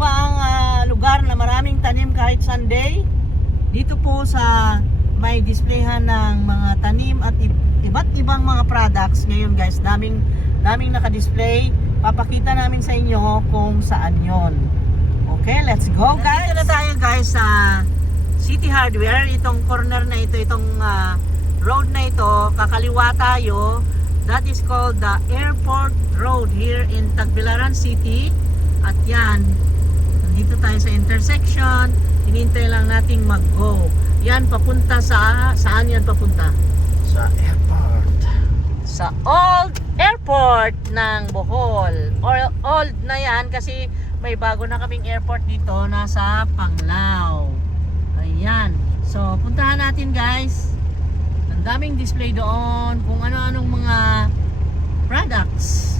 ba ang lugar na maraming tanim kahit Sunday? Dito po sa may displayhan ng mga tanim at iba't ibang mga products. Ngayon guys, daming naka-display. Papakita namin sa inyo kung saan yon. Okay, let's go guys. Dito na tayo guys sa City Hardware. Itong corner na ito, itong road na ito, kakaliwa tayo. That is called the Airport Road here in Tagbilaran City. At yan, nandito tayo sa intersection. Hinintay lang nating mag-go. Yan, papunta saan yan papunta? Sa airport. Sa Old Airport ng Bohol. Old na yan kasi may bago na kaming airport dito, nasa Panglao. Ayan. So, puntahan natin guys. Ang daming display doon kung ano-anong mga products.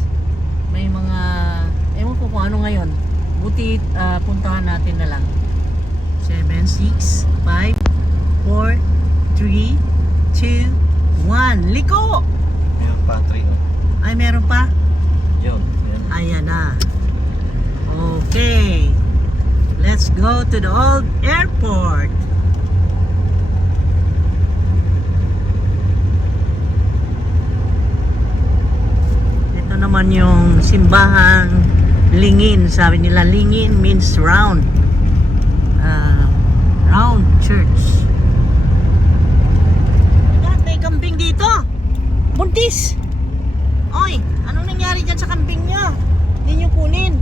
May mga, ewan ko kung ano ngayon. Buti puntahan natin na lang. 7, 6, 5, 4, 3, 2, 1. Liko! Yung pantry, no? Ay, meron pa? Yun. Ayan na. Okay. Let's go to the Old Airport. Ito naman yung simbahang Lingin. Sabi nila Lingin means round. Round church. May kambing dito. Buntis. Oy, anong nangyari dyan sa kambing niya? Hindi nyo kunin.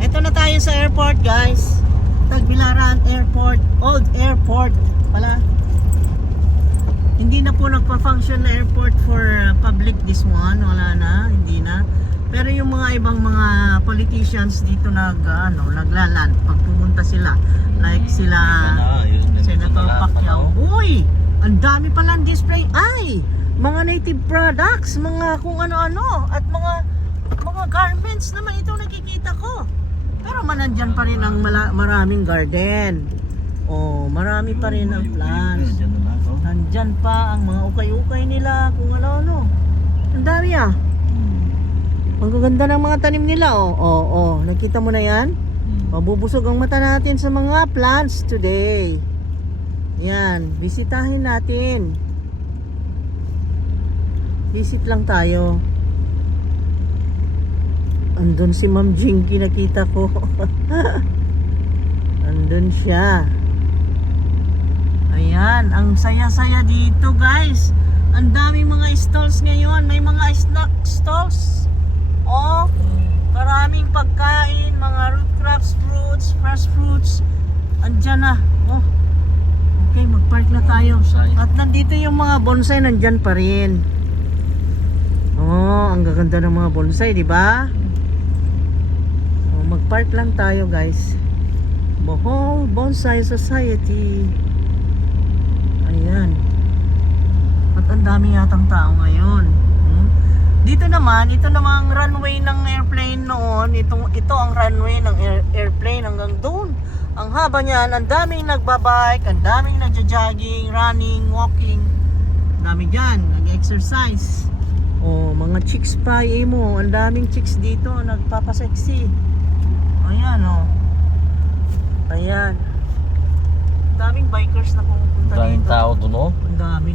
Ito na tayo sa airport guys. Tagbilaran Airport. Old Airport pala. Hindi na po nagpa-function na airport for public this one. Wala na, hindi na. Pero yung mga ibang mga politicians dito naglaland pag pumunta sila. Like sila Senator Pacquiao. Uy, ang dami palang display. Ay, mga native products, mga kung ano-ano at mga garments naman ito nakikita ko. Pero manandyan pa rin ang maraming garden. Oh, marami pa rin ang plants. Nandyan pa ang mga ukay-ukay nila kung ano-ano. Ang dami ah. Ang gaganda ng mga tanim nila oh. Nakita mo na yan? Mabubusog ang mata natin sa mga plants today. Yan, bisitahin natin. Visit lang tayo. Andun si Ma'am Jinky, nakita ko. Andun siya. Ayan, ang saya-saya dito guys. Ang daming mga stalls ngayon. May mga snack stalls. Oh, maraming pagkain, mga root crops, fruits, fresh fruits. Andyan na. Oh. Okay, mag-park na tayo. At nandito yung mga bonsai, nandyan pa rin. Oh, ang gaganda ng mga bonsai, di ba? Oh, mag-park lang tayo, guys. Bohol Bonsai Society. Ayan. At ang dami yatang tao ngayon. Dito naman, ito namang runway ng airplane noon. Ito ang runway ng airplane hanggang doon. Ang haba niyan, ang daming nagbabike, ang daming nagja-jogging, running, walking. Dami dyan, nag-exercise. Oh, mga chicks pa, mo. Ang daming chicks dito, nagpapasexy. Ayan, oh. Ayan. Daming bikers na pumunta dito. Daming tao doon, oh. Ang dami.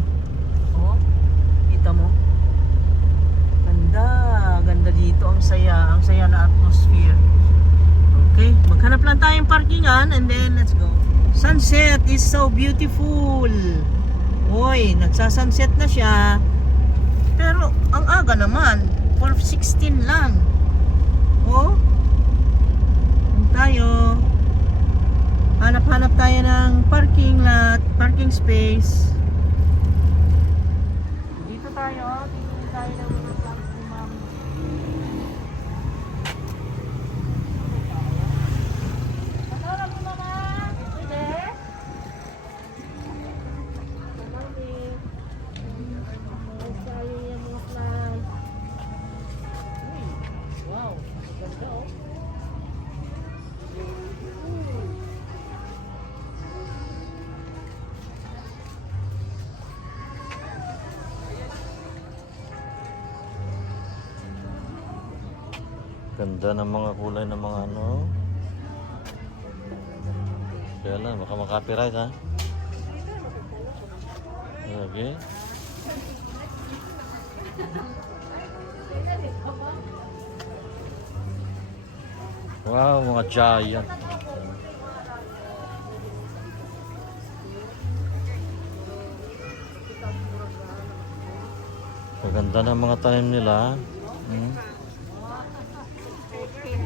Oh, kita mo? Ganda dito, ang saya na atmosphere. Okay, maghanap lang tayong parkingan and then let's go. Sunset is so beautiful. Oy, nagsasunset na siya. Pero ang aga naman, 4:16 lang. Oh, tayo. Hanap tayo ng parking lot, parking space. Dito tayo, tingin tayo ng mga plants ni Ma'am. Patawag mo naman. Pwede? Patawag tayo yung mga plants. Uy, wow, ganda oh. Ganda ng mga kulay ng mga ano. Kaya lang, baka makapiright ha. Okay. Wow, mga giant. Maganda ng mga tanim nila. Hmm. Thank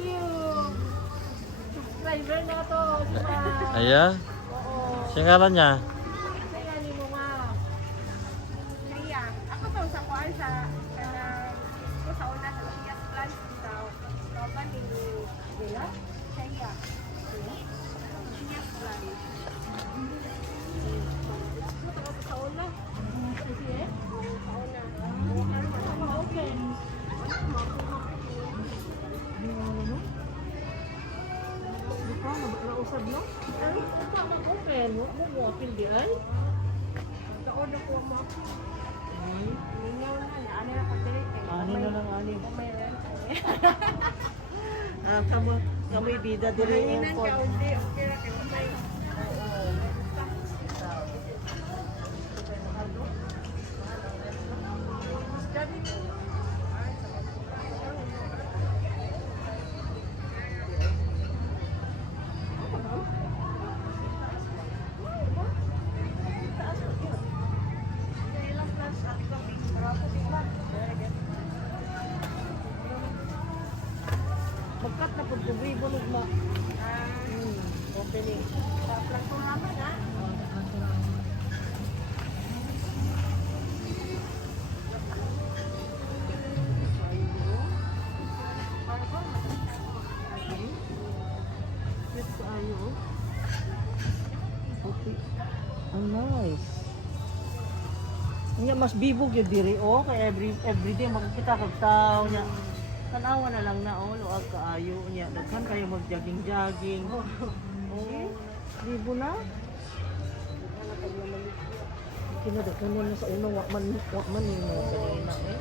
you. Subscriber na to. Aya? Oo. Siya ngalan niya? Kaya ni mo ma. Kaya. Ako to sa kuan sa ko sa una sa Iyas Plan sa Roban ni Dela. Kaya. Iyas Plan. Sa una. Sige. Sa una. Okay. Nausad no? Ay, ito mag-open. Huwag mo apil di ay. Kaoda ko mo apil. Ningaw na. Ano na pag-delete eh. Ani na lang, ani. May rent. Kamoy bida dire Mainan airport. ka undi. Okay ra kayo. May. Magkat na pud kubi bulog ma. Opening. Sa plantong naman ha. Let's ayo. Okay. Ang nice. Nya mas bibog yun diri oh kay everyday makakita kag tao nya. Tanawa na lang na oh luag kaayo nya daghan kayo mag jogging. Oh. Libo na. Kinadaghan mo na sa una wa man mo kanina eh.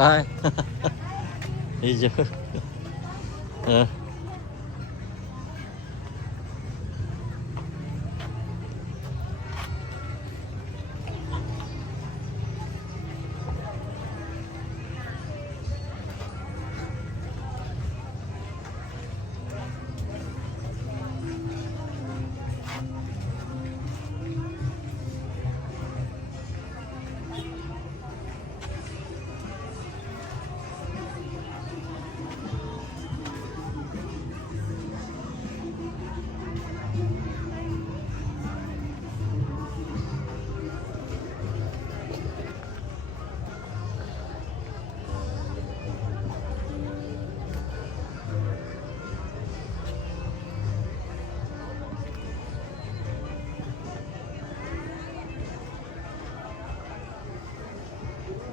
Ay. Medyo. Ah.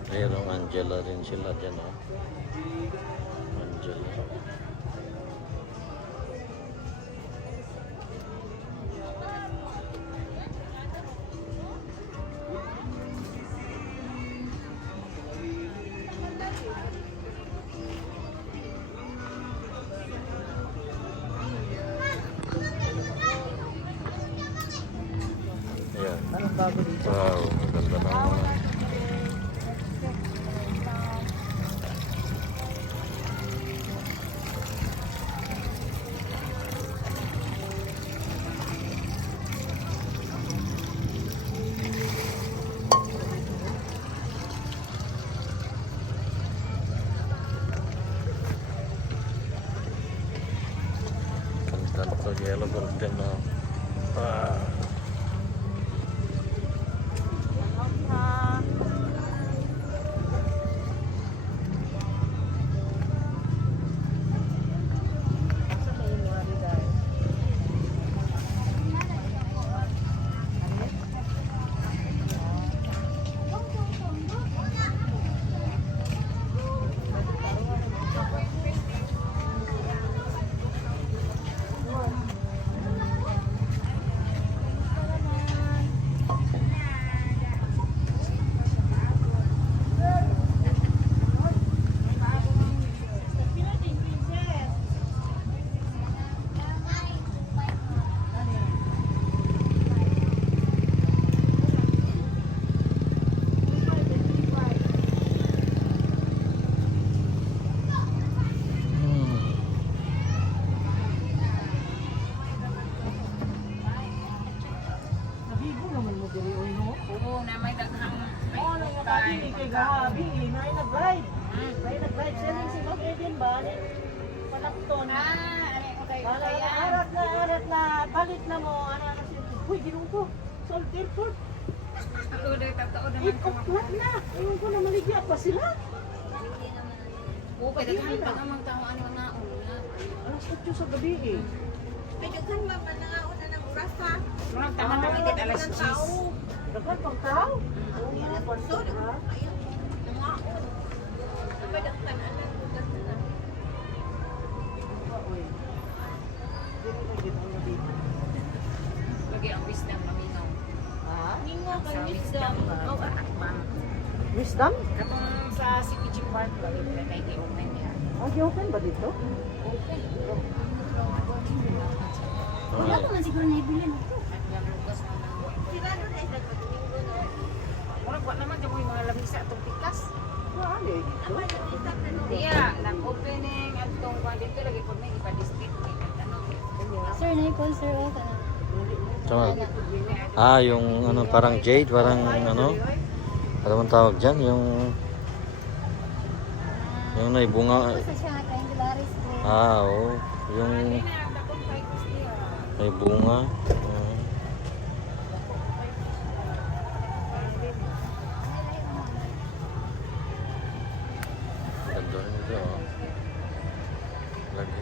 Mayroong Angela rin sila dyan, oh. Angela. Ayan. Anong bago dito? Wow, maganda na mga. Ganda to, yellow golden na. Wow. Nabigo naman mo diri oy no. Oo, na may daghang Oh, nakakabili kay gabi. Nay nag-ride. Nay nag-ride. Selling si Ma'am Eden ba? Panakton. Okay, Wala na, arat na, palit na mo. Ano na siya. Uy, ginong ko. Sold airport. Ako dahil totoo naman 8 o'clock na. Ayun ko na maligya pa sila. Oo, pwede kami pag amang tao ano na una. Alas 8 sa gabi eh. May daghan mamanangaon na ng oras ha. Murag tama na kita alas 10. Dapat pang tao. Alas 10 ha. Ayun. Nangaon. May daghan alam ko na. Uy. Dili na gid ang gabi. Lagi ang wisdom maminaw. Ha? Ningo kan wisdom. Oh, ma'am. Wisdom? Katong sa CPG Park ba ito na i-open niya. Open ba dito? Open. Wala ko man siguro naibilan ito. Naglalugas na lang. Siguro na isa ko domingo no. Murag wa naman dyan mo yung mga lamisa atong pikas. Wala eh. Iya, nag-opening at itong kwan dito lagi po may ipa-district may tanong. Sir, na-call sir o ka na. Tama. Ah, yung ano, parang jade, parang ano, ano man tawag dyan, yung naibunga. Sa siya, Candelaris po. Ah, oo. Yung may bunga. Ganda rin ito, oh. Lagi.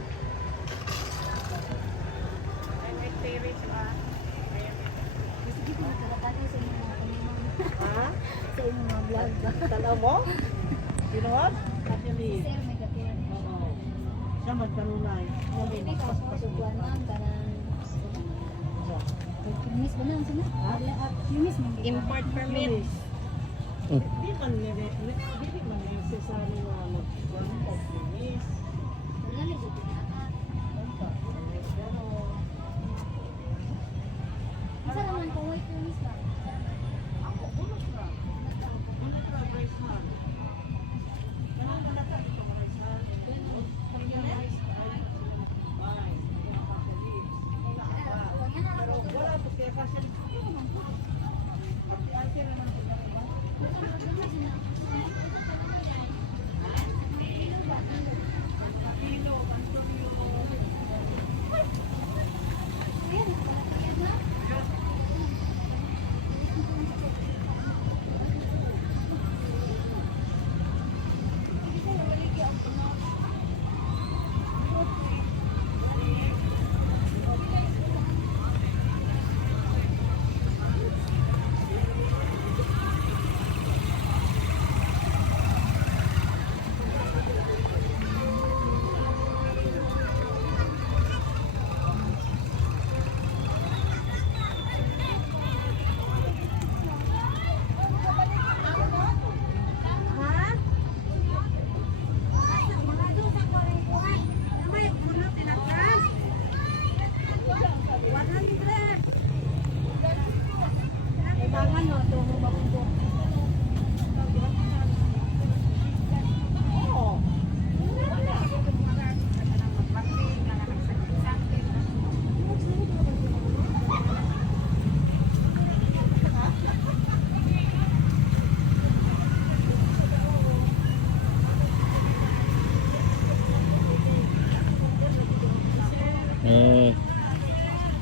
Sige po, nakakatayo sa inyo mga kanimang. Ha? Sa inyo mga vlog ba? Tanaw mo? Ginoon? Actually. Sir, may katuan. Oo. Siya magtanunay. Hindi ka mas masubuan ma'am, kanang... Kinis ba na? Sana? Kinis mo. Import permit. Di man nire, di man nire siya sa ano nga mag-linis. Wala may dito na. Isa naman kung white yung isa.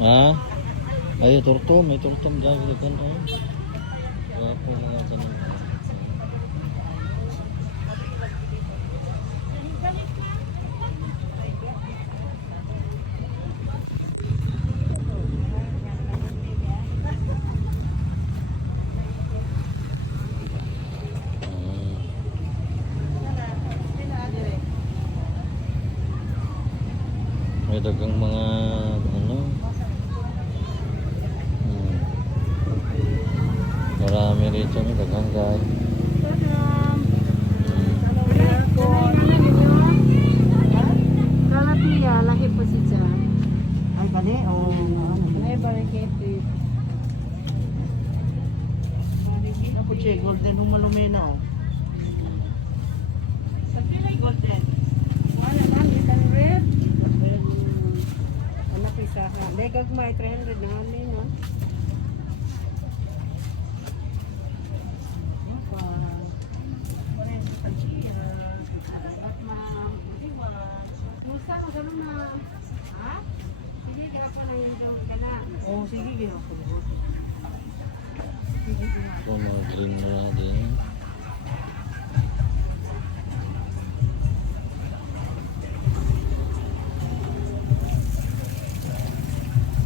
Ha? Ay, turtom. May turtom dyan. Kan, ako mga ganun. May dagang mga ano. Marami rito, may dagang guys. Kalapia, lahi po si Jan. Ay, kani? O, May barikete. Ako siya, golden humalumena o. Golden. Ano man, isang red. Anak isa ka. Legag may 300 na amin, no? Musta mo ganun na? Ha? Sige, di ako na yung ganun. Oh, sige, ginawa ko. Ito mga green na din.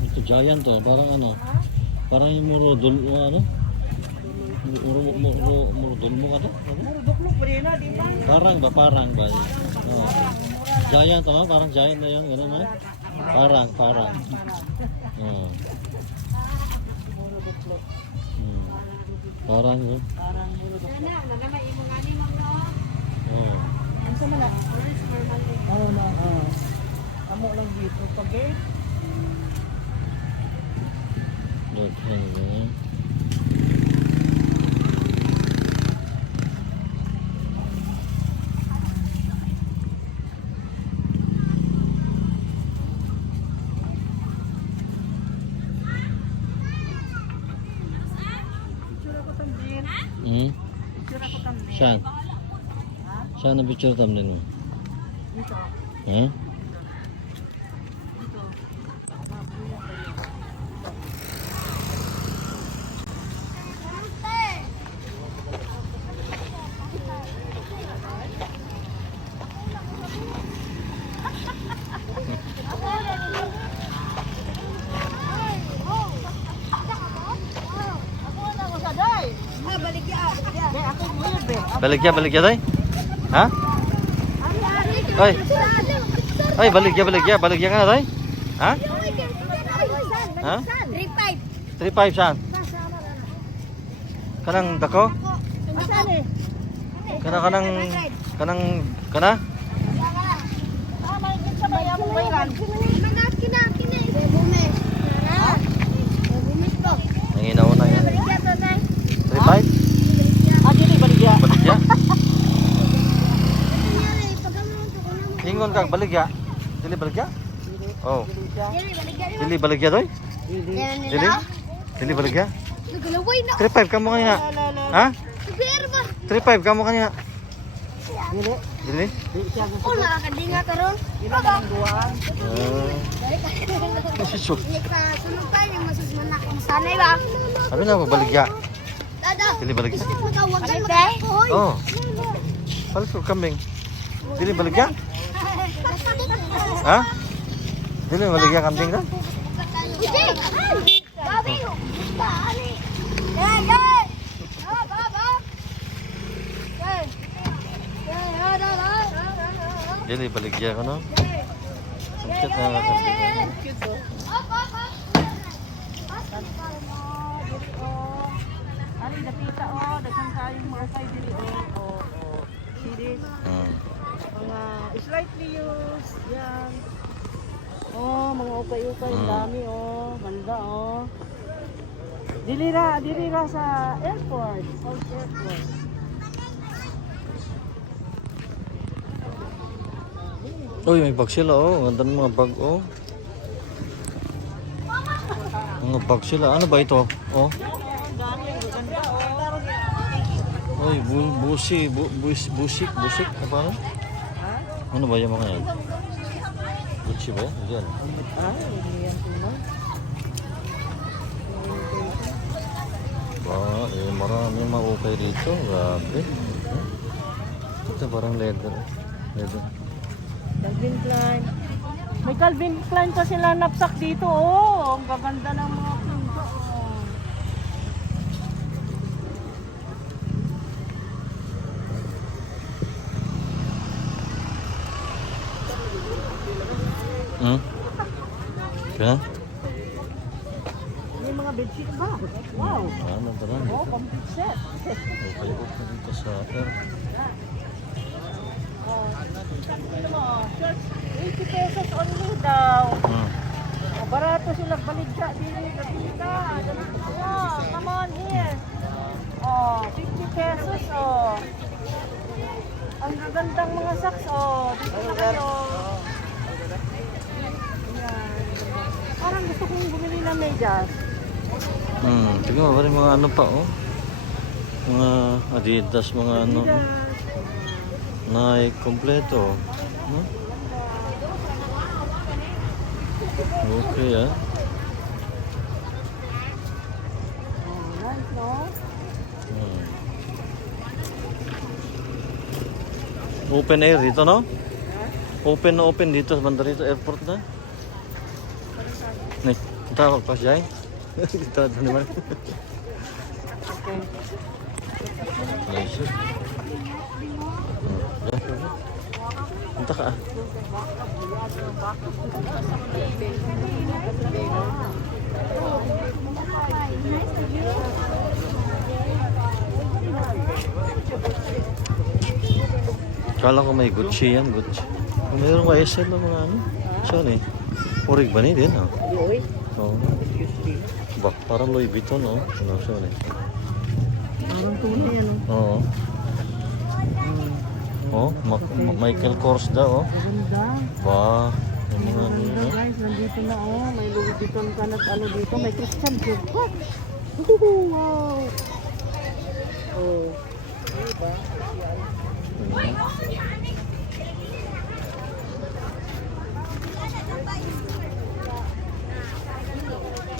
Ito giant to, parang ano? Parang yung murodol, ano? Murodol mo ka to? Ano? Puro duklok pa rin na, di ba? Parang ba? Oh. Giant to, parang giant na yun, gano'n na? Parang. Oh. Puro duklok. Parang yun. Parang puro duklok. Anak, nalamay mo nga ni Ma'am, no? Oh. Ano sa mana? Orange marmalade. Ano na, amo lang dito. Pag-gate. Daghan yun. Picture ako tambin. Picture ako tambin. Saan? Saan na picture thumbnail mo? Dito. Ha? Dito. Baligya tayo? Ha? Ay! Ay, baligya ka na tayo? Ha? Ha? 3.5 saan? Kanang dako? Kanang Kanang, kana? Nanginaw na yan. 3-5? Ah, dili baligya. Baligya? Ingon kang baligya. Dili baligya? Oh. Dili baligya doy? Dili? Dili baligya? 3-5 kamo kanya. Ha? 3-5 kamo kanya. Dili. Dili? Susuk. Abi na ko baligya. Dili baligya? Oh. Palis ko kambing. Dili baligya? Ha? Dili baligya kambing na? Dili baligya ko no? Ang cute na nga kambing. Ari nakita daghang kayong mga kay dili Dili. Hmm. Mga slightly used, yan. Oh, mga ukay-ukay, dami ganda Dili ra sa airport, South Airport. Uy, may bag sila Ganda ng mga bag Mga bag sila. Ano ba ito? Oh. Uy, busik. Apa ano? Ano ba yung mga yan? Gucci ba yan? Diyan. Hindi yan tuloy. Marami maukay dito. Grabe. Ito parang leather. Calvin Klein. May Calvin Klein pa sila napsak dito Ang gaganda ng mga pinto Kaya? May mga bedsheet ba? Wow. Ano ba lang? Complete set. Okay dito sa air. Ano mo, shorts, 80 pesos only daw. Barato sila baligya dili ka. Come on here. 50 pesos Ang gagandang mga socks dito na kayo. Yan. Parang gusto kong bumili ng medyas. Tingnan mo, parang mga ano pa Mga Adidas, mga ano. Nike, kompleto. Okay Nice, no? Open air dito, no? Open dito sa banda rito, airport na. Nih, kita pas jay. Kita naman. Okay. Nice. Punta ka Kala ko may Gucci yan, Gucci. Kung mayroong YSL na mga ano. Saan Orig ba din Oo. Parang Louis Vuitton, Ano, saan Parang tunay yan, Oo. Michael Kors daw, Ganda. Ba, yung mga ano Ganda yun, guys, nandito na may Louis Vuitton ka na dito, may Christian Dior pa. Wow! Diba?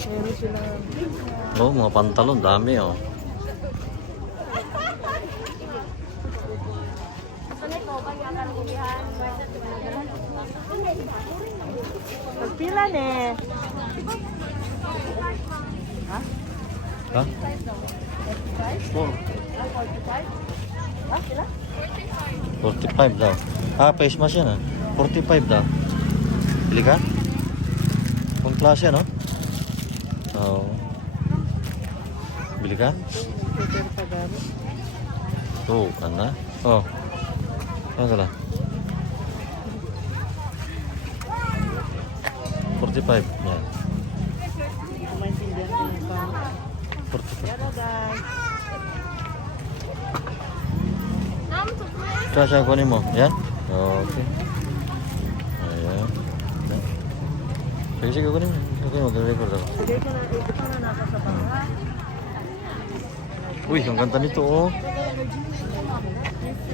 Meron silang mga pantalon, dami, Pagpila Ha? Ha? 45 daw. Face mask yan 45 daw. Bili ka? Kung klase, no? Oo. Bili ka? Oo, ano? Ano ka na? 45. Yan. Maintindihan ko yung pang... 45. Hello guys. Siya, kunin mo. Yan? Okay. Ayan. Yan. Sige, kunin mo. Okay, mag-record ako. Sige ko na, ito na nasa sa pang... Uy, ang ganda nito, oh.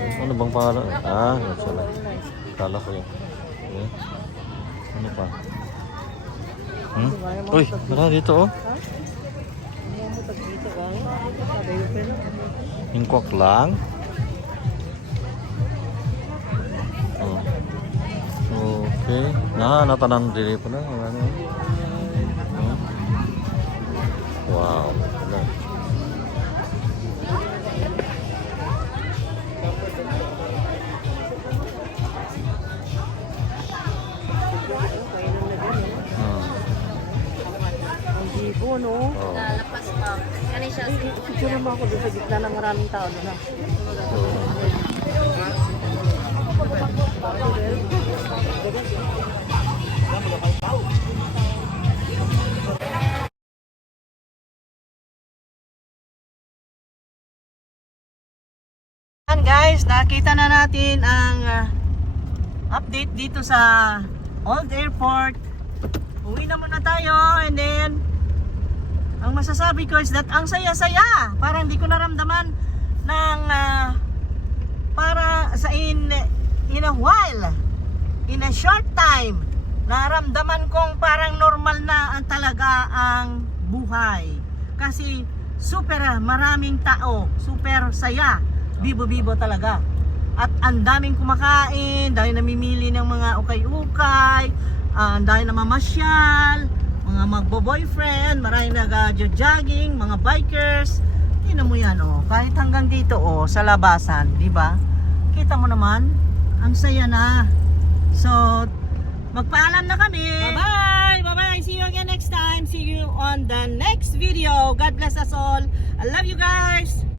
Ano bang pangalan? Ah, salah. Kala ko yun. Ayan. Ano pa? Uy, wala dito, oh. Mamutag dito ka. Sabi ko pero... Hingkok lang. Oh. Okay. Natanang dili pa na. Ano? Oh. Wow. Wala. Ang jibo, no? Oh. Lapas pa. Kani siya. Picture mo ako doon sa gitna ng maraming tao doon na. Yan guys, nakita na natin ang update dito sa Old Airport. Uwi na muna tayo and then ang masasabi ko is that ang saya-saya. Parang hindi ko naramdaman ng para sa in a while, in a short time, naramdaman kong parang normal na talaga ang buhay. Kasi super maraming tao, super saya, bibo-bibo talaga. At ang daming kumakain, dahil namimili ng mga ukay-ukay, ang dahil na mamasyal, mga magbo-boyfriend, maraming nag-jogging, mga bikers. Tingnan mo yan, oh. Kahit hanggang dito, oh, sa labasan, di ba? Kita mo naman, ang saya na. So, magpaalam na kami. Bye-bye! Bye-bye! See you again next time. See you on the next video. God bless us all. I love you guys!